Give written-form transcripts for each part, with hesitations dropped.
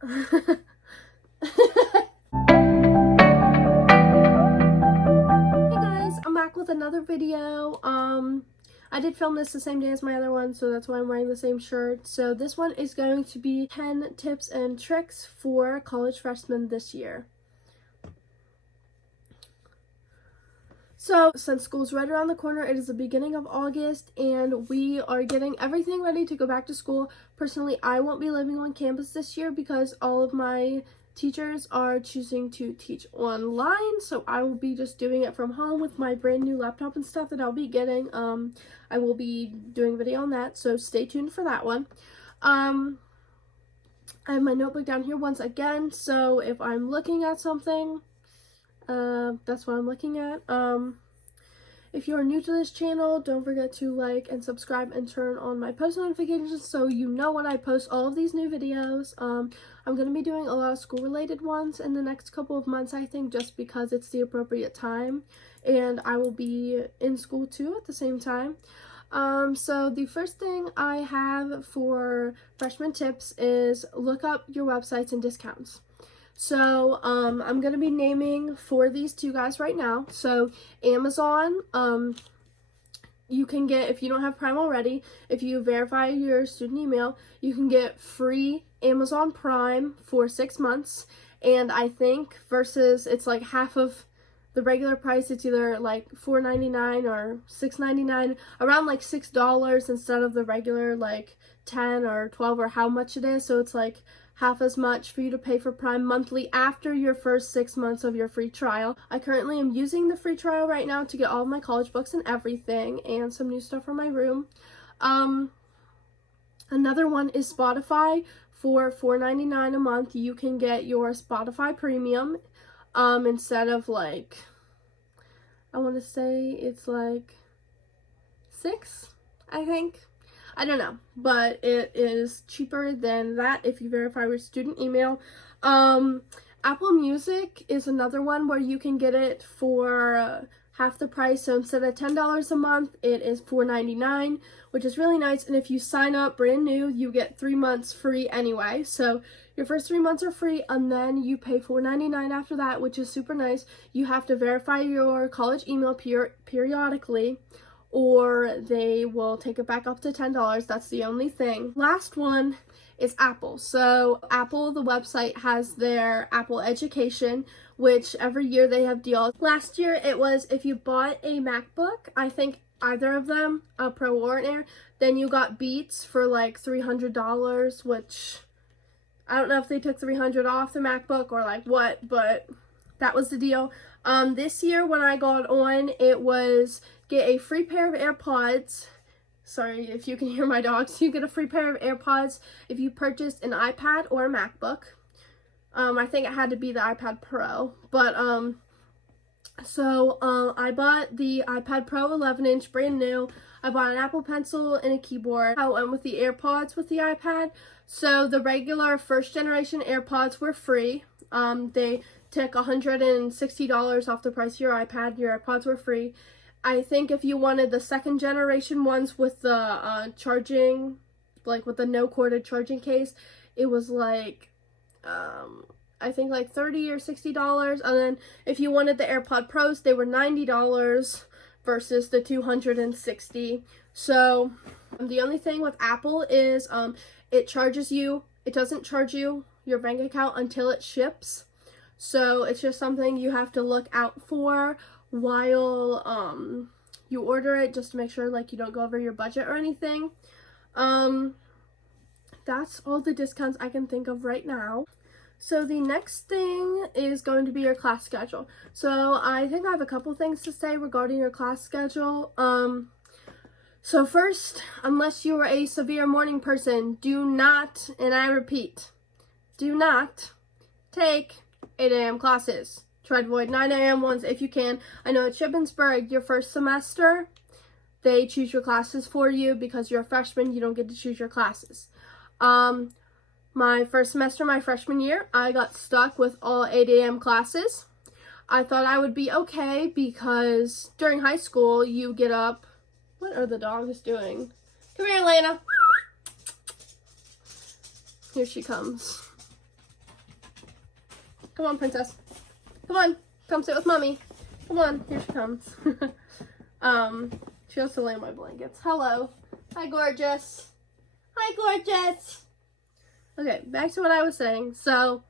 Hey guys, I'm back with another video. I did film this the same day as my other one, so that's why I'm wearing the same shirt. So this one is going to be 10 tips and tricks for college freshmen this year. So since school's right around the corner, it is the beginning of August and we are getting everything ready to go back to school. Personally, I won't be living on campus this year because all of my teachers are choosing to teach online, so I will be just doing it from home with my brand new laptop and stuff that I'll be getting. I will be doing a video on that, so stay tuned for that one. I have my notebook down here once again, so if I'm looking at something, that's what I'm looking at. If you are new to this channel, don't forget to like and subscribe and turn on my post notifications so you know when I post all of these new videos. I'm going to be doing a lot of school related ones in the next couple of months, I think, just because it's the appropriate time and I will be in school too at the same time. So the first thing I have for freshman tips is look up your websites and discounts. So, I'm going to be naming for these two guys right now. So, Amazon, you can get, if you don't have Prime already, if you verify your student email, you can get free Amazon Prime for 6 months. And I think versus it's like half of the regular price, it's either like $4.99 or $6.99, around like $6 instead of the regular like 10 or 12 or how much it is. So it's like half as much for you to pay for Prime monthly after your first 6 months of your free trial. I currently am using the free trial right now to get all of my college books and everything and some new stuff for my room. Another one is Spotify. For $4.99 a month, you can get your Spotify Premium instead of like, I want to say it's like 6, I think. I don't know, but it is cheaper than that if you verify your student email. Apple Music is another one where you can get it for half the price. So instead of $10 a month, it is $4.99, which is really nice. And if you sign up brand new, you get 3 months free anyway. So your first 3 months are free, and then you pay $4.99 after that, which is super nice. You have to verify your college email periodically, or they will take it back up to $10. That's the only thing. Last one is Apple. So Apple, the website, has their Apple Education, which every year they have deals. Last year it was if you bought a MacBook, I think either of them, a Pro or an Air, then you got Beats for like $300, which I don't know if they took $300 off the MacBook or like what, but that was the deal. This year when I got on, it was get a free pair of AirPods. Sorry if you can hear my dogs. You get a free pair of AirPods if you purchased an iPad or a MacBook. I think it had to be the iPad Pro, but I bought the iPad Pro 11-inch brand new. I bought an Apple Pencil and a keyboard. I went with the AirPods with the iPad. So the regular first generation AirPods were free. They took $160 off the price of your iPad. Your AirPods were free. I think if you wanted the second generation ones with the charging, like with the no corded charging case, it was like, I think like $30 or $60. And then if you wanted the AirPod Pros, they were $90 versus the $260. So the only thing with Apple is it charges you, it doesn't charge you your bank account until it ships. So it's just something you have to look out for while you order it, just to make sure like you don't go over your budget or anything. That's all the discounts I can think of right now. So the next thing is going to be your class schedule. So I think I have a couple things to say regarding your class schedule. So first, unless you are a severe morning person, do not, and I repeat, do not take 8 a.m. classes. Try to avoid 9 a.m. ones if you can. I know at Shippensburg, your first semester, they choose your classes for you because you're a freshman, you don't get to choose your classes. My first semester, my freshman year, I got stuck with all 8 a.m. classes. I thought I would be okay because during high school, you get up. What are the dogs doing? Come here, Lena. Here she comes. Come on, princess. Come on. Come sit with mommy. Come on. Here she comes. She has to lay on my blankets. Hello. Hi, gorgeous. Hi, gorgeous. Okay, back to what I was saying. So,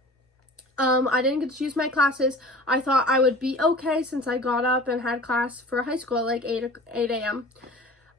I didn't get to choose my classes. I thought I would be okay since I got up and had class for high school at like 8 a.m.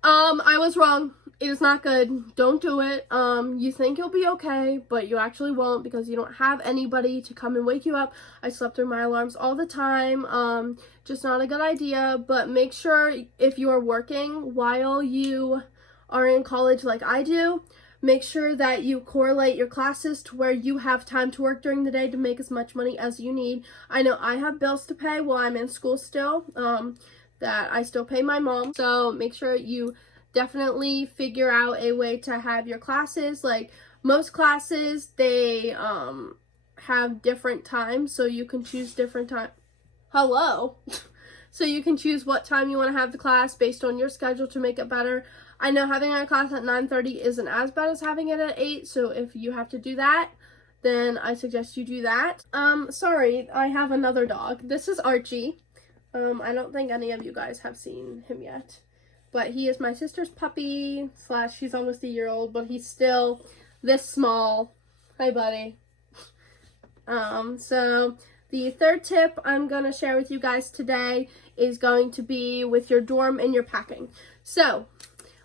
I was wrong. It is not good. Don't do it. You think you'll be okay, but you actually won't because you don't have anybody to come and wake you up. I slept through my alarms all the time. Just not a good idea, but make sure if you are working while you are in college like I do, make sure that you correlate your classes to where you have time to work during the day to make as much money as you need. I know I have bills to pay while I'm in school still, that I still pay my mom. So make sure you definitely figure out a way to have your classes. Like most classes, they have different times, so you can choose different time. Hello. So you can choose what time you want to have the class based on your schedule to make it better. I know having our class at 9:30 isn't as bad as having it at 8, so if you have to do that, then I suggest you do that. Sorry, I have another dog. This is Archie. I don't think any of you guys have seen him yet, but he is my sister's puppy / he's almost a year old, but he's still this small. Hi, buddy. So the third tip I'm going to share with you guys today is going to be with your dorm and your packing. So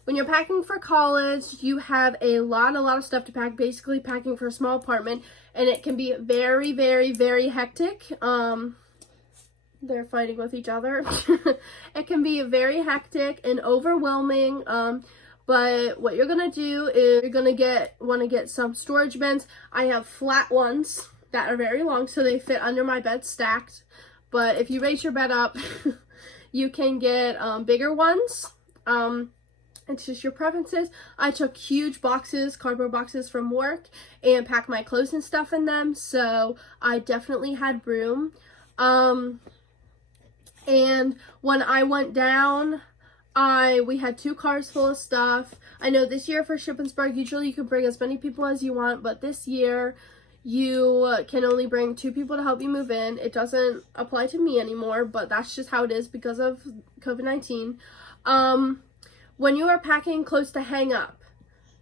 when you're packing for college, you have a lot of stuff to pack, basically packing for a small apartment, and it can be very, very, very hectic. They're fighting with each other. It can be very hectic and overwhelming, but what you're going to do is you're going to want to get some storage bins. I have flat ones that are very long, so they fit under my bed stacked, but if you raise your bed up, you can get bigger ones. It's just your preferences. I took huge boxes, cardboard boxes from work, and packed my clothes and stuff in them, so I definitely had room. And when I went down, we had 2 cars full of stuff. I know this year for Shippensburg, usually you can bring as many people as you want, but this year you can only bring 2 people to help you move in. It doesn't apply to me anymore, but that's just how it is because of COVID-19. When you are packing clothes to hang up,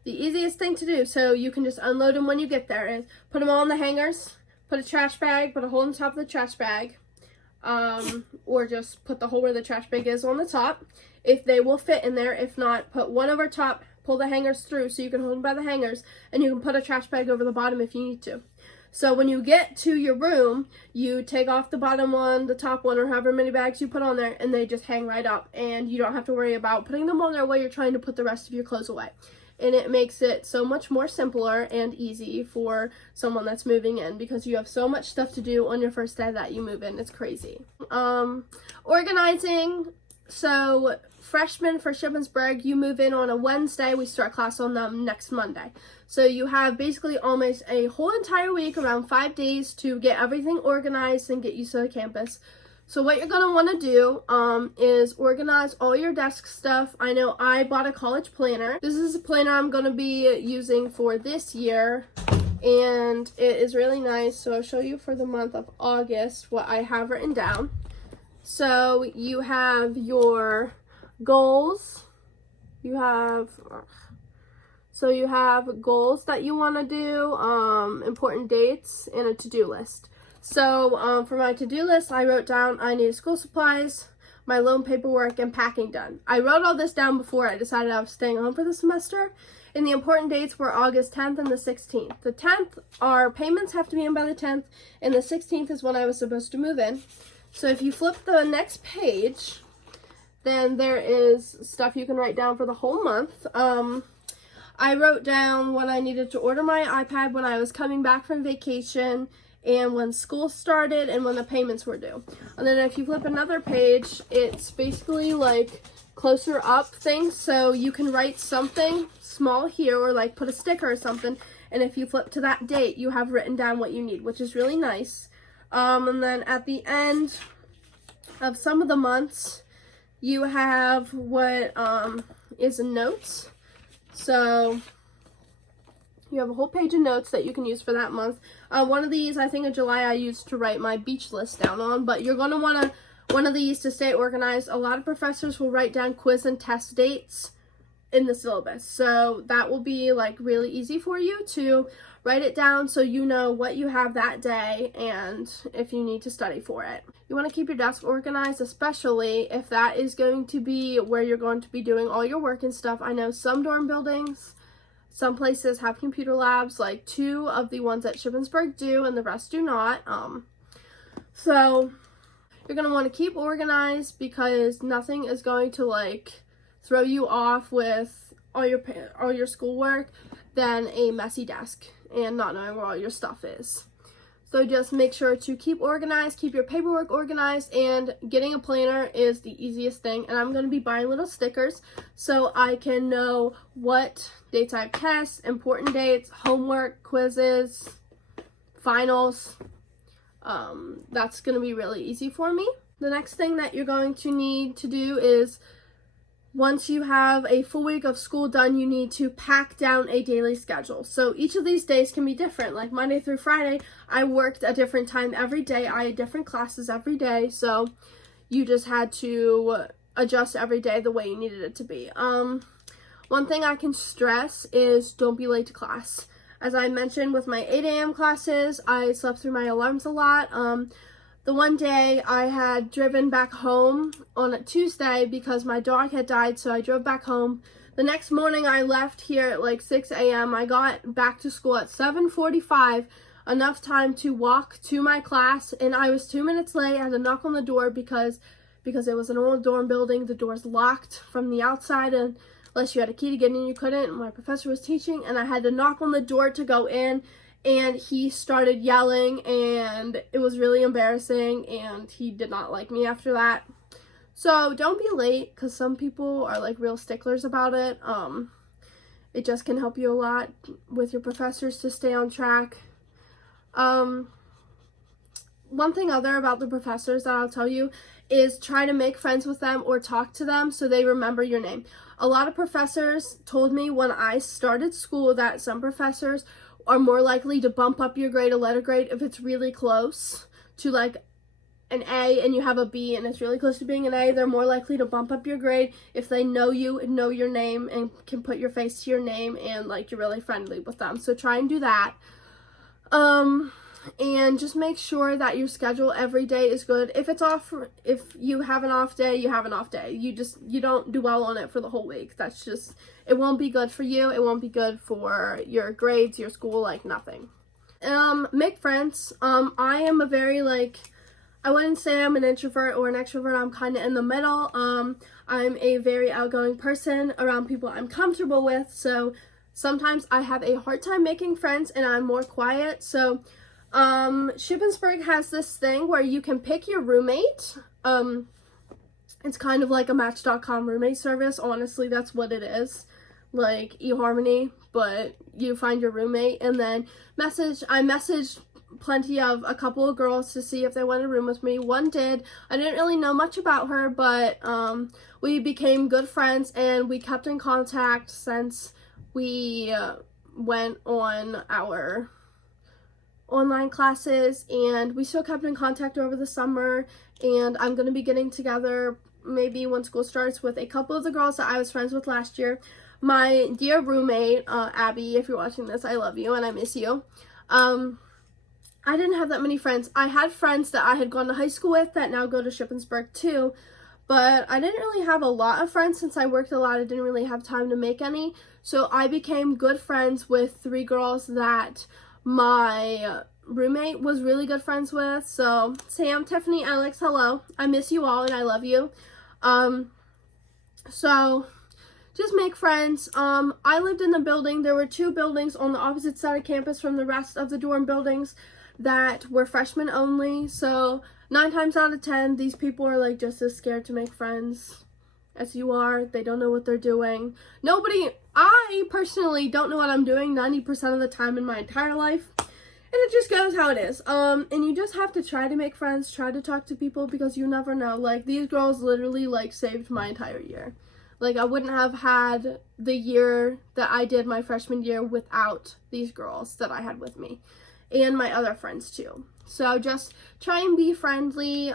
the easiest thing to do, so you can just unload them when you get there, is put them all in the hangers, put a trash bag, put a hole in the top of the trash bag, or just put the hole where the trash bag is on the top, if they will fit in there. If not, put one over top, pull the hangers through so you can hold them by the hangers, and you can put a trash bag over the bottom if you need to. So when you get to your room, you take off the bottom one, the top one, or however many bags you put on there, and they just hang right up, and you don't have to worry about putting them on there while you're trying to put the rest of your clothes away. And it makes it so much more simpler and easy for someone that's moving in because you have so much stuff to do on your first day that you move in. It's crazy. Organizing. So freshmen for Shippensburg, you move in on a Wednesday. We start class on them next Monday. So you have basically almost a whole entire week, around 5 days, to get everything organized and get used to the campus. So what you're going to want to do is organize all your desk stuff. I know I bought a college planner. This is a planner I'm going to be using for this year, and it is really nice. So I'll show you for the month of August what I have written down. So you have your goals. You have goals that you want to do, important dates, and a to-do list. So for my to-do list, I wrote down I need school supplies, my loan paperwork, and packing done. I wrote all this down before I decided I was staying home for the semester, and the important dates were August 10th and the 16th. The 10th, our payments have to be in by the 10th, and the 16th is when I was supposed to move in. So if you flip the next page, then there is stuff you can write down for the whole month. I wrote down what I needed to order my iPad when I was coming back from vacation, and when school started, and when the payments were due. And then if you flip another page, it's basically like closer up things, so you can write something small here, or like put a sticker or something, and if you flip to that date, you have written down what you need, which is really nice. And then at the end of some of the months, you have what is notes. So You have a whole page of notes that you can use for that month. One of these, I think in July, I used to write my beach list down on, but you're going to want one of these to stay organized. A lot of professors will write down quiz and test dates in the syllabus, so that will be like really easy for you to write it down so you know what you have that day and if you need to study for it. You want to keep your desk organized, especially if that is going to be where you're going to be doing all your work and stuff. I know some dorm buildings, some places have computer labs, like 2 of the ones at Shippensburg do and the rest do not. So you're going to want to keep organized because nothing is going to like throw you off with all your schoolwork than a messy desk and not knowing where all your stuff is. So just make sure to keep organized, keep your paperwork organized, and getting a planner is the easiest thing. And I'm going to be buying little stickers so I can know what dates I have tests, important dates, homework, quizzes, finals. That's going to be really easy for me. The next thing that you're going to need to do is, once you have a full week of school done, you need to pack down a daily schedule. So each of these days can be different. Like Monday through Friday, I worked a different time every day. I had different classes every day. So you just had to adjust every day the way you needed it to be. One thing I can stress is don't be late to class. As I mentioned with my 8 a.m. classes, I slept through my alarms a lot. The one day I had driven back home on a Tuesday because my dog had died, so I drove back home. The next morning I left here at like 6 a.m. I got back to school at 7:45, enough time to walk to my class, and I was 2 minutes late. I had to knock on the door because it was an old dorm building. The door's locked from the outside, and unless you had a key to get in, you couldn't. My professor was teaching, and I had to knock on the door to go in. And he started yelling, and it was really embarrassing, and he did not like me after that. So don't be late, because some people are like real sticklers about it. It just can help you a lot with your professors to stay on track. One thing other about the professors that I'll tell you is try to make friends with them or talk to them so they remember your name. A lot of professors told me when I started school that some professors are more likely to bump up your grade, a letter grade, if it's really close to like an A and you have a B and it's really close to being an A. They're more likely to bump up your grade if they know you and know your name and can put your face to your name and like you're really friendly with them. So try and do that. And just make sure that your schedule every day is good. If you have an off day, you have an off day. You don't do well on it for the whole week. That's just, it won't be good for you. It won't be good for your grades, your school, like nothing. Make friends. I am a very I wouldn't say I'm an introvert or an extrovert. I'm kind of in the middle. I'm a very outgoing person around people I'm comfortable with. So sometimes I have a hard time making friends and I'm more quiet. So Shippensburg has this thing where you can pick your roommate. It's kind of like a Match.com roommate service. Honestly, that's what it is. Like eHarmony, but you find your roommate and then I messaged a couple of girls to see if they wanted a room with me. One did. I didn't really know much about her, but we became good friends and we kept in contact since we went on our online classes, and we still kept in contact over the summer. And I'm going to be getting together maybe when school starts with a couple of the girls that I was friends with last year. My dear roommate, Abby, if you're watching this, I love you and I miss you. I didn't have that many friends. I had friends that I had gone to high school with that now go to Shippensburg too, but I didn't really have a lot of friends since I worked a lot. I didn't really have time to make any. So I became good friends with 3 girls that my roommate was really good friends with. So Sam, Tiffany, Alex, hello. I miss you all and I love you. So just make friends. I lived in the building. There were 2 buildings on the opposite side of campus from the rest of the dorm buildings that were freshmen only. So 9 times out of 10, these people are like just as scared to make friends as you are. They don't know what they're doing. I personally don't know what I'm doing 90% of the time in my entire life. And it just goes how it is. And you just have to try to make friends, try to talk to people because you never know. Like, these girls literally, saved my entire year. Like, I wouldn't have had the year that I did my freshman year without these girls that I had with me, and my other friends too. So just try and be friendly.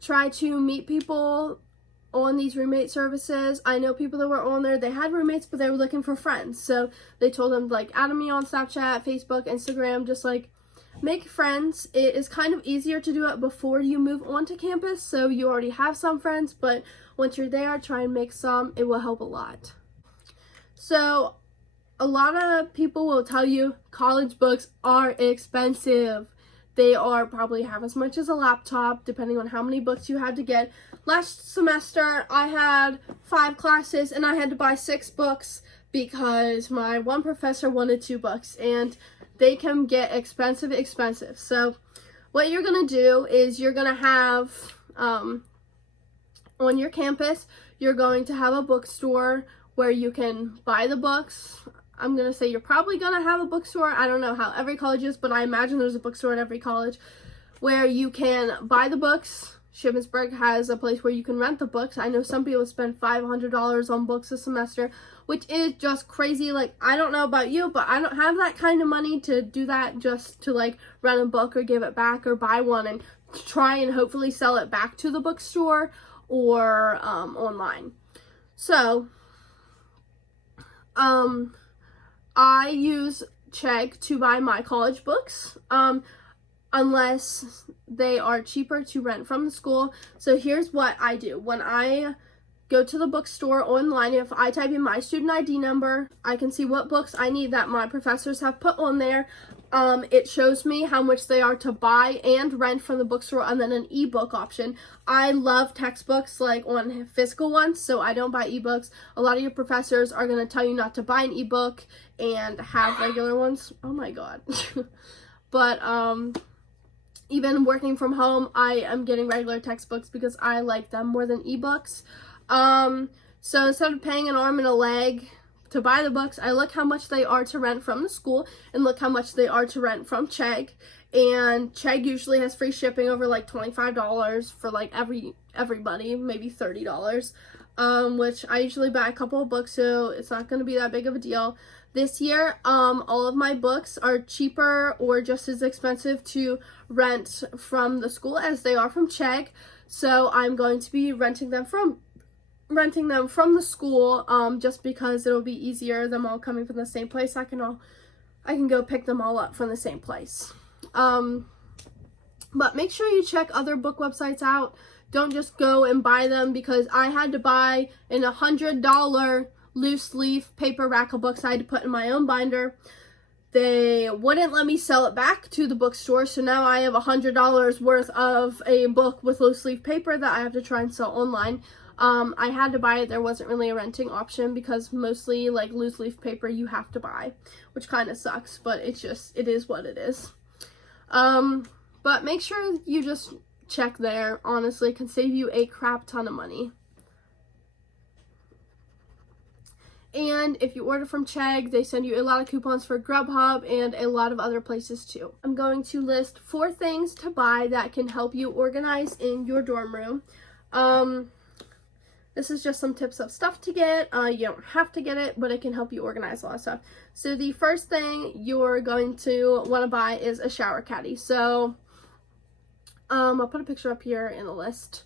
Try to meet people on these roommate services. I know people that were on there, they had roommates, but they were looking for friends. So they told them, like, add me on Snapchat, Facebook, Instagram, just like make friends. It is kind of easier to do it before you move onto campus, so you already have some friends, but once you're there, try and make some. It will help a lot. So a lot of people will tell you college books are expensive. They are probably half as much as a laptop, depending on how many books you had to get. Last semester, I had 5 classes, and I had to buy 6 books because my one professor wanted 2 books, and they can get expensive. So what you're going to do is you're going to have, on your campus, you're going to have a bookstore where you can buy the books. I'm going to say you're probably going to have a bookstore. I don't know how every college is, but I imagine there's a bookstore at every college where you can buy the books. Shippensburg has a place where you can rent the books. I know some people spend $500 on books a semester, which is just crazy. Like, I don't know about you, but I don't have that kind of money to do that, just to like rent a book or give it back or buy one and try and hopefully sell it back to the bookstore or online. So, I use Chegg to buy my college books, unless they are cheaper to rent from the school. So here's what I do. When I go to the bookstore online, if I type in my student ID number, I can see what books I need that my professors have put on there. It shows me how much they are to buy and rent from the bookstore, and then an ebook option. I love textbooks, like on physical ones, so I don't buy ebooks. A lot of your professors are going to tell you not to buy an ebook and have regular ones. Oh my god. But even working from home, I am getting regular textbooks because I like them more than ebooks. So instead of paying an arm and a leg to buy the books, I look how much they are to rent from the school and look how much they are to rent from Chegg. And Chegg usually has free shipping over like $25 for like everybody, maybe $30. Which I usually buy a couple of books, so it's not going to be that big of a deal. This year, all of my books are cheaper or just as expensive to rent from the school as they are from Chegg. So I'm going to be renting them from the school, just because it'll be easier, them all coming from the same place. I can go pick them all up from the same place. But make sure you check other book websites out. Don't just go and buy them, because I had to buy an $100 loose leaf paper rack of books I had to put in my own binder. They wouldn't let me sell it back to the bookstore, so now I have $100 worth of a book with loose leaf paper that I have to try and sell online. I had to buy it. There wasn't really a renting option, because mostly like loose leaf paper you have to buy, which kind of sucks, but it is what it is. But make sure you just check there. Honestly, it can save you a crap ton of money. And if you order from Chegg, they send you a lot of coupons for Grubhub and a lot of other places too. I'm going to list 4 things to buy that can help you organize in your dorm room. This is just some tips of stuff to get. You don't have to get it, but it can help you organize a lot of stuff. So the first thing you're going to want to buy is a shower caddy. So I'll put a picture up here in the list.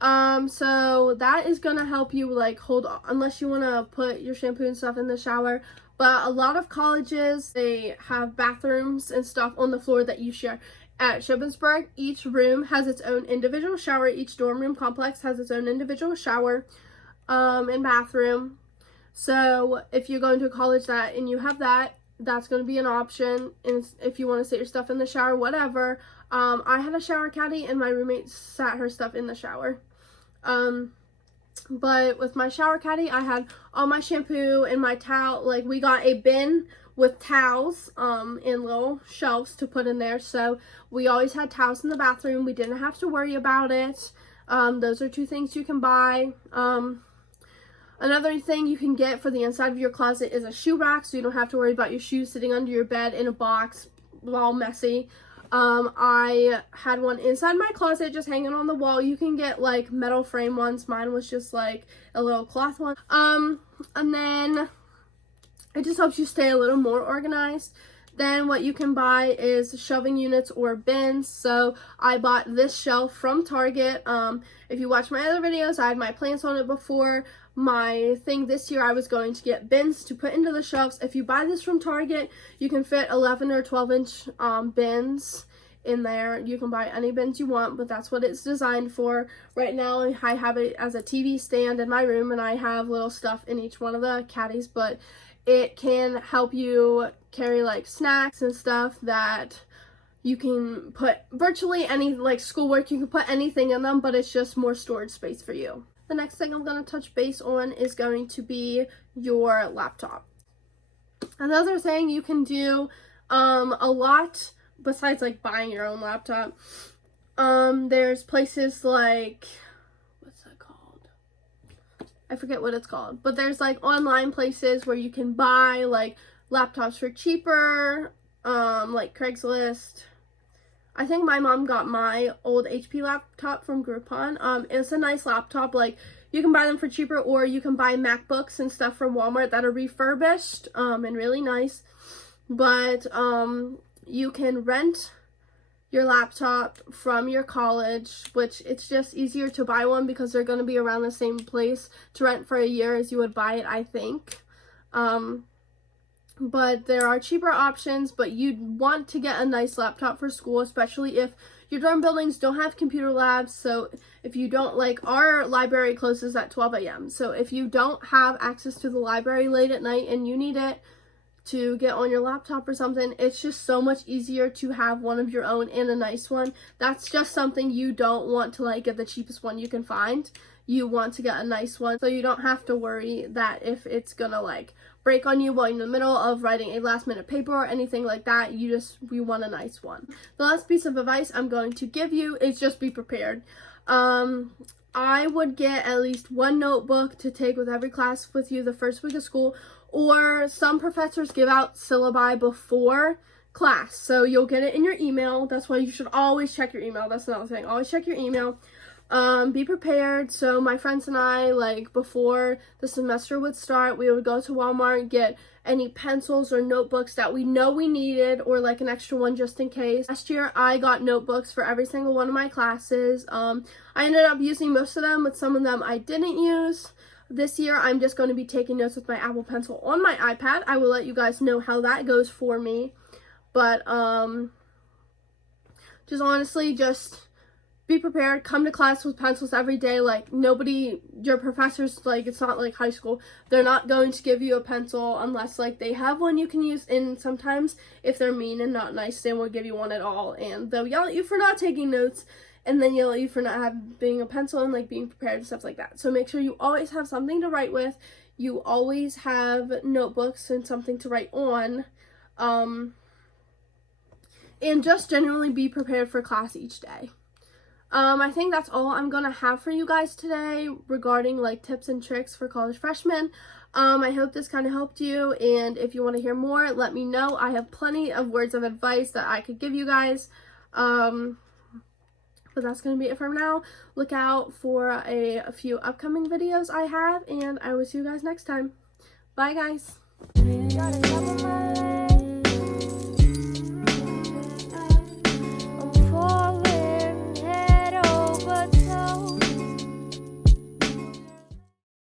So that is going to help you like hold on, unless you want to put your shampoo and stuff in the shower. But a lot of colleges, they have bathrooms and stuff on the floor that you share. At Shippensburg, each room has its own individual shower. Each dorm room complex has its own individual shower and bathroom. So if you're going to a college and you have that, that's going to be an option. And if you want to sit your stuff in the shower, whatever. I had a shower caddy and my roommate sat her stuff in the shower. But with my shower caddy, I had all my shampoo and my towel. Like, we got a bin with towels and little shelves to put in there, so we always had towels in the bathroom. We didn't have to worry about it. Those are 2 things you can buy. Another thing you can get for the inside of your closet is a shoe rack, so you don't have to worry about your shoes sitting under your bed in a box all messy. I had one inside my closet just hanging on the wall. You can get like metal frame ones. Mine was just like a little cloth one. And then it just helps you stay a little more organized. Then what you can buy is shelving units or bins. So I bought this shelf from Target. If you watch my other videos, I had my plants on it before. My thing this year, I was going to get bins to put into the shelves. If you buy this from Target, you can fit 11 or 12 inch bins in there. You can buy any bins you want, but that's what it's designed for. Right now, I have it as a TV stand in my room, and I have little stuff in each one of the caddies, but it can help you carry like snacks and stuff that you can put virtually any, like schoolwork, you can put anything in them, but it's just more storage space for you. The next thing I'm going to touch base on is going to be your laptop. Another thing you can do a lot besides like buying your own laptop, there's places like, what's that called? I forget what it's called, but there's like online places where you can buy like laptops for cheaper, like Craigslist. I think my mom got my old HP laptop from Groupon. It's a nice laptop. Like, you can buy them for cheaper, or you can buy MacBooks and stuff from Walmart that are refurbished and really nice. But you can rent your laptop from your college, which it's just easier to buy one because they're going to be around the same place to rent for a year as you would buy it, I think. But there are cheaper options, but you'd want to get a nice laptop for school, especially if your dorm buildings don't have computer labs. So if you don't, like, our library closes at 12 a.m. So if you don't have access to the library late at night and you need it to get on your laptop or something, it's just so much easier to have one of your own and a nice one. That's just something you don't want to, like, get the cheapest one you can find. You want to get a nice one so you don't have to worry that if it's gonna like break on you while you're in the middle of writing a last minute paper or anything like that. You want a nice one. The last piece of advice I'm going to give you is just be prepared. I would get at least one notebook to take with every class with you the first week of school, or some professors give out syllabi before class, so you'll get it in your email. That's why you should always check your email. That's another thing. Always check your email. Be prepared. So my friends and I, like, before the semester would start, we would go to Walmart and get any pencils or notebooks that we know we needed, or like an extra one just in case. Last year I got notebooks for every single one of my classes. I ended up using most of them, but some of them I didn't use. This year I'm just going to be taking notes with my Apple Pencil on my iPad. I will let you guys know how that goes for me. But just honestly, just be prepared. Come to class with pencils every day. Like, nobody, your professors, like, it's not like high school. They're not going to give you a pencil unless, like, they have one you can use. And sometimes, if they're mean and not nice, they won't give you one at all. And they'll yell at you for not taking notes, and then yell at you for not having a pencil and, like, being prepared and stuff like that. So make sure you always have something to write with. You always have notebooks and something to write on. And just generally be prepared for class each day. I think that's all I'm gonna have for you guys today regarding like tips and tricks for college freshmen. I hope this kind of helped you, and if you want to hear more, let me know. I have plenty of words of advice that I could give you guys. But that's gonna be it for now. Look out for a few upcoming videos I have, and I will see you guys next time. Bye, guys.